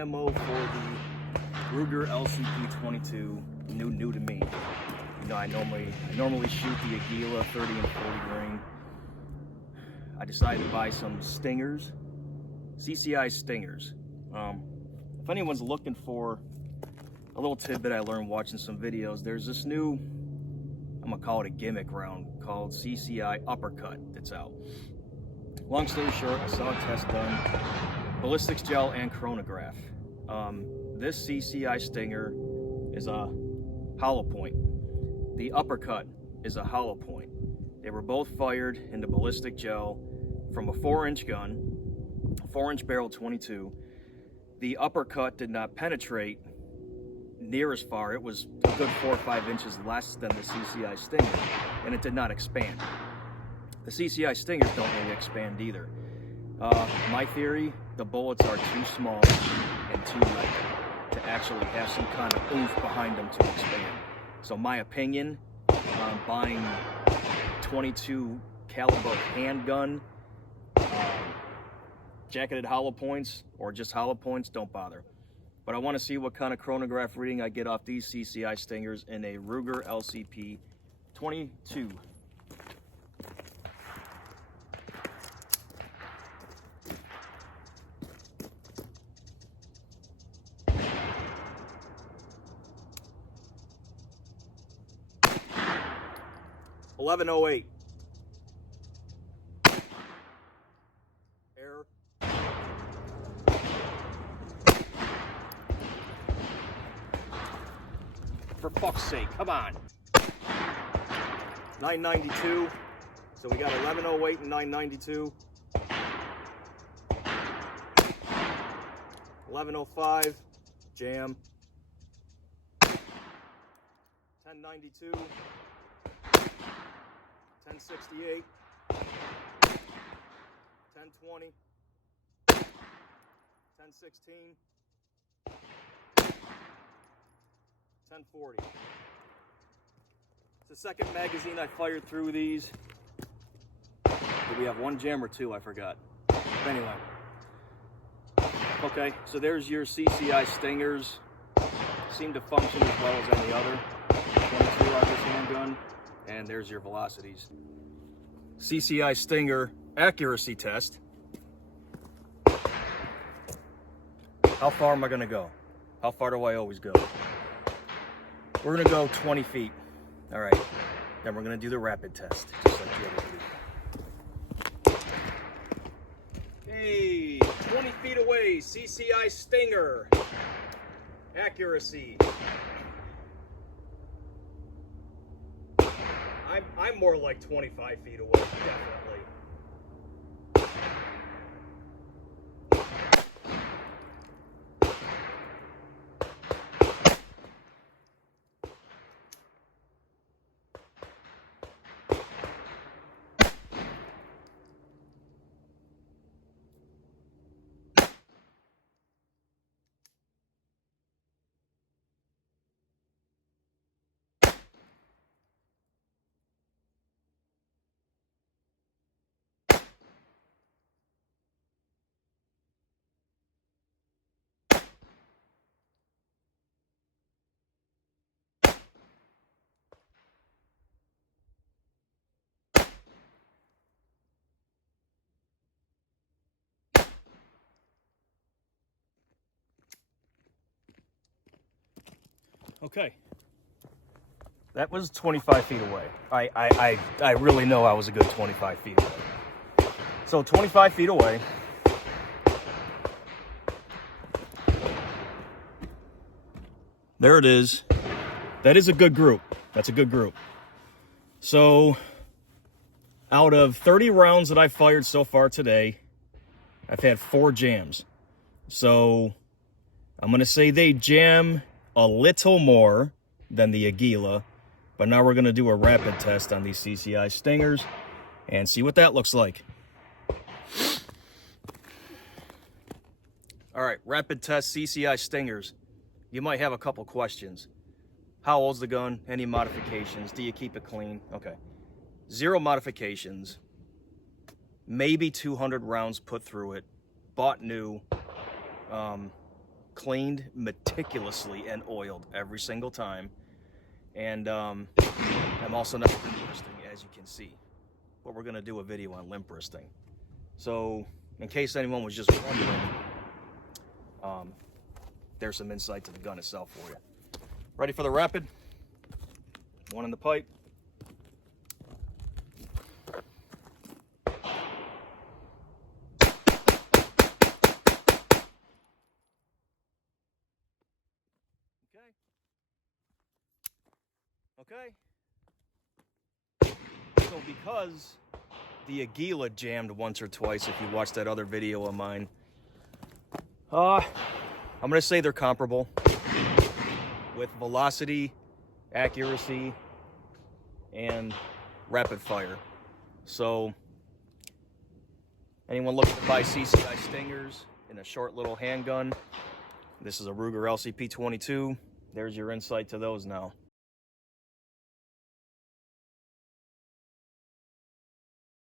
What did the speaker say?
ammo for the Ruger LCP2, new to me. You know, I normally shoot the Aguila 30 and 40 grain. I decided to buy some Stingers, CCI Stingers. If anyone's looking for a little tidbit I learned watching some videos, there's this new, I'm gonna call it a gimmick round called CCI Uppercut that's out. Long story short, I saw a test done, ballistics gel and chronograph. This CCI Stinger is a hollow point. The Uppercut is a hollow point. They were both fired into ballistic gel from a 4-inch gun, 4-inch barrel 22. The Uppercut did not penetrate near as far. It was a good 4 or 5 inches less than the CCI Stinger, and it did not expand. The CCI Stingers don't really expand either. My theory, the bullets are too small and too light to actually have some kind of oomph behind them to expand. So my opinion on buying 22 caliber handgun, jacketed hollow points or just hollow points, don't bother. But I want to see what kind of chronograph reading I get off these CCI Stingers in a Ruger LCP2. $11.08. Error. For fuck's sake, come on. 992. So we got 11.08 and 992. 11.05. Jam. 1092. 1068, 1020, 1016, 1040. It's the second magazine I fired through these. Did we have one jam or two? I forgot. But anyway. Okay, so there's your CCI Stingers. Seem to function as well as any other 22 August handgun. And there's your velocities. CCI Stinger accuracy test. How far am I gonna go? How far do I always go? We're gonna go 20 feet. All right, then we're gonna do the rapid test, just like the other two. Hey, 20 feet away, CCI Stinger. Accuracy. I'm more like 25 feet away, definitely. Okay, that was 25 feet away. I really know I was a good 25 feet away. So 25 feet away. There it is. That is a good group. That's a good group. So out of 30 rounds that I've fired so far today, I've had 4 jams. So I'm going to say they jam a little more than the Aguila, but now we're going to do a rapid test on these CCI Stingers and see what that looks like. All right, rapid test CCI Stingers. You might have a couple questions. How old's the gun? Any modifications? Do you keep it clean? Okay. 0 modifications. Maybe 200 rounds put through it. Bought new. cleaned meticulously and oiled every single time. And I'm also not limp wristing, as you can see. But we're gonna do a video on limp wristing. So, in case anyone was just wondering, there's some insight to the gun itself for you. Ready for the rapid? One in the pipe. Okay. So because the Aguila jammed once or twice, if you watched that other video of mine, I'm gonna say they're comparable with velocity, accuracy, and rapid fire. So anyone looking to buy CCI Stingers in a short little handgun, this is a Ruger LCP2. There's your insight to those now.